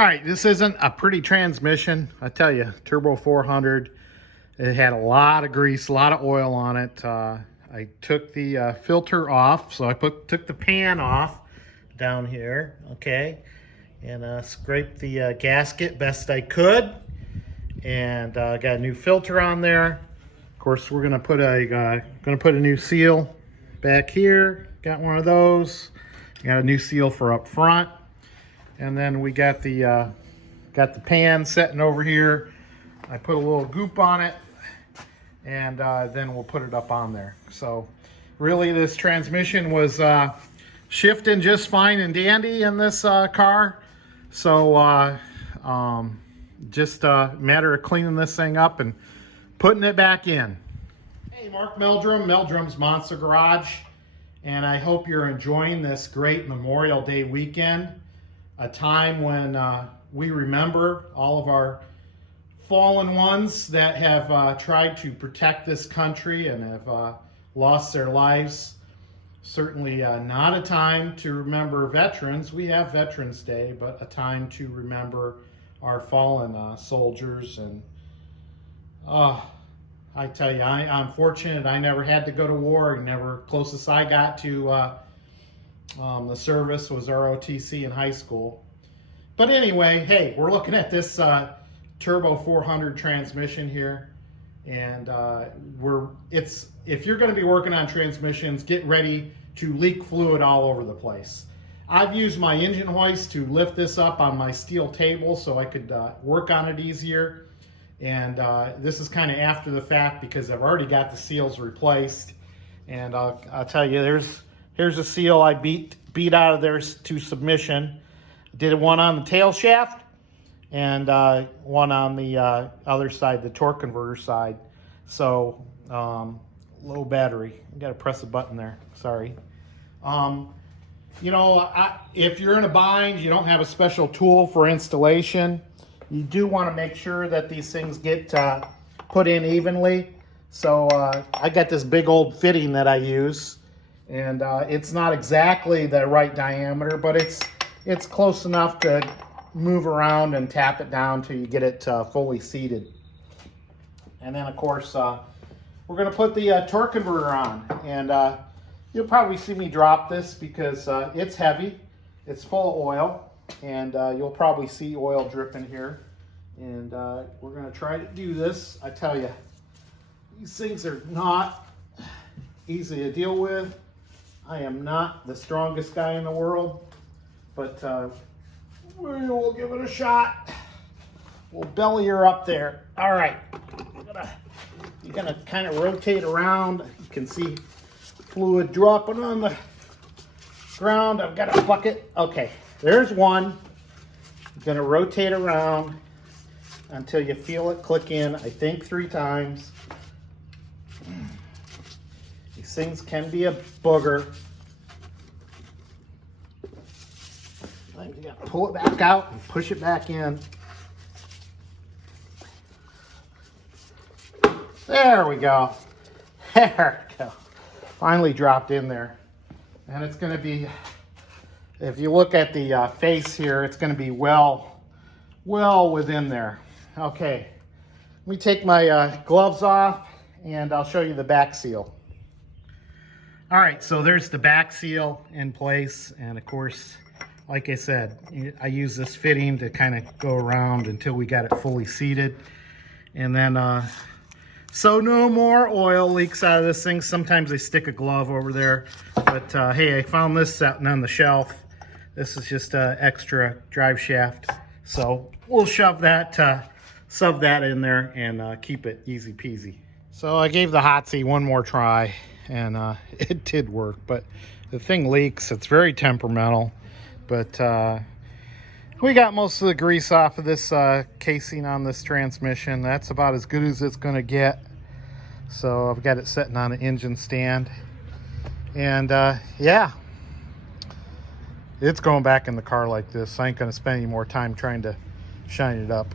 All right, this isn't a pretty transmission. I tell you, Turbo 400, it had a lot of grease, a lot of oil on it. I took the filter off, so I took the pan off down here, okay, and scraped the gasket best I could, and got a new filter on there. Of course, we're gonna put a new seal back here. Got one of those. Got a new seal for up front. And then we got the pan sitting over here. I put a little goop on it, and then we'll put it up on there. So really this transmission was shifting just fine and dandy in this car. So just a matter of cleaning this thing up and putting it back in. Hey, Mark Meldrum, Meldrum's Monster Garage, and I hope you're enjoying this great Memorial Day weekend. A time when we remember all of our fallen ones that have tried to protect this country and have lost their lives. Certainly not a time to remember veterans. We have Veterans Day, but a time to remember our fallen soldiers. And I tell you, I'm fortunate. I never had to go to war. Closest I got to the service was ROTC in high school. But anyway, hey, we're looking at this Turbo 400 transmission here, and if you're going to be working on transmissions, get ready to leak fluid all over the place. I've used my engine hoist to lift this up on my steel table so I could work on it easier. And this is kind of after the fact because I've already got the seals replaced. And I'll tell you, here's a seal I beat out of there to submission. Did one on the tail shaft and one on the other side, the torque converter side. So low battery. You got to press a button there. Sorry. You know, if you're in a bind, you don't have a special tool for installation, you do want to make sure that these things get put in evenly. So I got this big old fitting that I use, and it's not exactly the right diameter, but it's close enough to move around and tap it down till you get it fully seated. And then of course we're going to put the torque converter on, and you'll probably see me drop this because it's heavy, it's full of oil, and you'll probably see oil dripping here. And we're going to try to do this. I tell you, these things are not easy to deal with. I am not the strongest guy in the world, but we'll give it a shot. We'll belly her up there. All right, you're gonna kind of rotate around. You can see fluid dropping on the ground. I've got a bucket. Okay, there's one. I'm gonna rotate around until you feel it click in, I think 3 times. These things can be a booger. You gotta pull it back out and push it back in. There we go. There we go. Finally dropped in there. And it's gonna be, if you look at the face here, it's gonna be well within there. Okay, let me take my gloves off and I'll show you the back seal. All right, so there's the back seal in place, and of course, like I said, I use this fitting to kind of go around until we got it fully seated. And then, so no more oil leaks out of this thing. Sometimes they stick a glove over there, but hey, I found this sitting on the shelf. This is just an extra drive shaft. So we'll shove that in there and keep it easy peasy. So I gave the Hotsy one more try, and it did work, but the thing leaks. It's very temperamental, but we got most of the grease off of this casing on this transmission. That's about as good as it's going to get. So I've got it sitting on an engine stand, and yeah, it's going back in the car like this. I ain't going to spend any more time trying to shine it up.